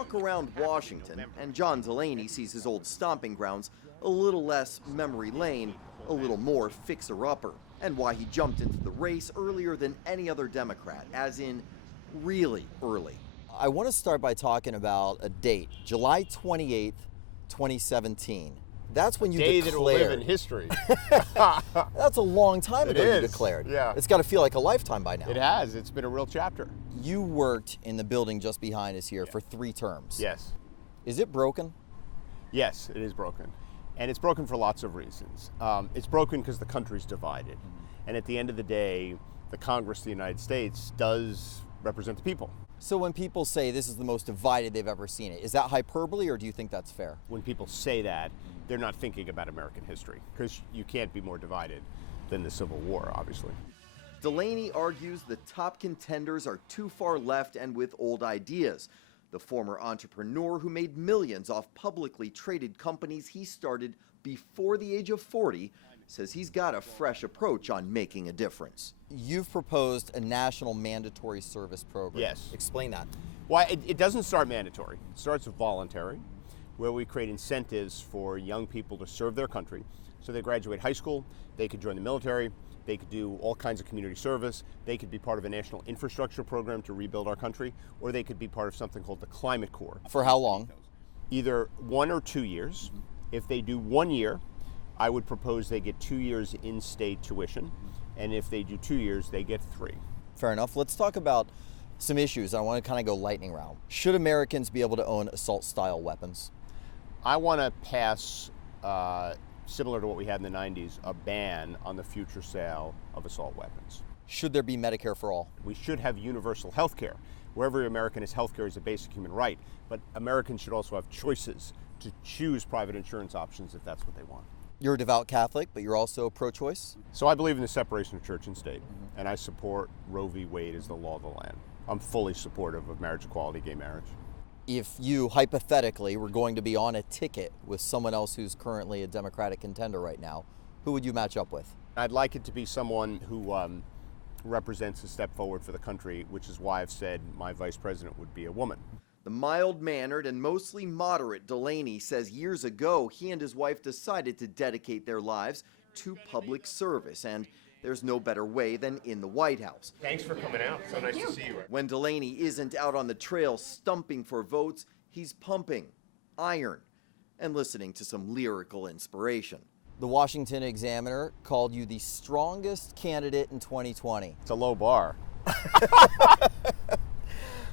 walk around Washington, and John Delaney sees his old stomping grounds a little less memory lane, a little more fixer-upper, and why he jumped into the race earlier than any other Democrat, as in really early. I want to start by talking about a date, July 28th, 2017. That's when you declared. Day that will live in history. That's a long time ago you declared. Yeah. It's got to feel like a lifetime by now. It has. It's been a real chapter. You worked in the building just behind us here for 3 terms. Yes. Is it broken? Yes, it is broken. And it's broken for lots of reasons. It's broken because the country's divided. And at the end of the day, the Congress of the United States does represent the people. So when people say this is the most divided they've ever seen it, is that hyperbole or do you think that's fair? When people say that, they're not thinking about American history, because you can't be more divided than the Civil War, obviously. Delaney argues the top contenders are too far left and with old ideas. The former entrepreneur who made millions off publicly traded companies he started before the age of 40 says he's got a fresh approach on making a difference. You've proposed a national mandatory service program. Yes. Explain that. Well, it doesn't start mandatory. It starts with voluntary, where we create incentives for young people to serve their country. So they graduate high school, they could join the military, they could do all kinds of community service, they could be part of a national infrastructure program to rebuild our country, or they could be part of something called the Climate Corps. For how long? Either 1 or 2 years. If they do 1 year, I would propose they get 2 years in-state tuition, and if they do 2 years, they get 3. Fair enough. Let's talk about some issues. I want to kind of go lightning round. Should Americans be able to own assault-style weapons? I want to pass, similar to what we had in the 90s, a ban on the future sale of assault weapons. Should there be Medicare for all? We should have universal health care, where every American has health care as a basic human right, but Americans should also have choices to choose private insurance options if that's what they want. You're a devout Catholic, but you're also pro-choice? So I believe in the separation of church and state, and I support Roe v. Wade as the law of the land. I'm fully supportive of marriage equality, gay marriage. If you, hypothetically, were going to be on a ticket with someone else who's currently a Democratic contender right now, who would you match up with? I'd like it to be someone who represents a step forward for the country, which is why I've said my vice president would be a woman. The mild-mannered and mostly moderate Delaney says years ago he and his wife decided to dedicate their lives to public service, and there's no better way than in the White House. Thanks for coming out. So nice to see you. When Delaney isn't out on the trail stumping for votes, he's pumping iron and listening to some lyrical inspiration. The Washington Examiner called you the strongest candidate in 2020. It's a low bar.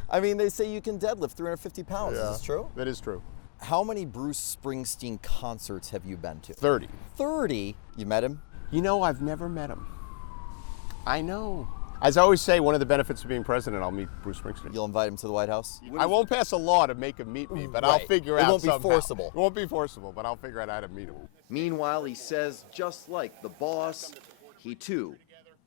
I mean, they say you can deadlift 350 pounds. Yeah, Is this true? That is true. How many Bruce Springsteen concerts have you been to? 30. 30? You met him? You know, I've never met him. I know. As I always say, one of the benefits of being president, I'll meet Bruce Springsteen. You'll invite him to the White House? I won't pass a law to make him meet me, but Right. I'll figure out somehow. It won't be forcible. It won't be forcible, but I'll figure out how to meet him. Meanwhile, he says, just like the boss, he too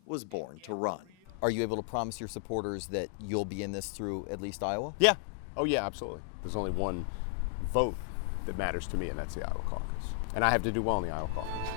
was born to run. Are you able to promise your supporters that you'll be in this through at least Iowa? Yeah. Oh, yeah, absolutely. There's only one vote that matters to me, and that's the Iowa caucus. And I have to do well in the Iowa caucus.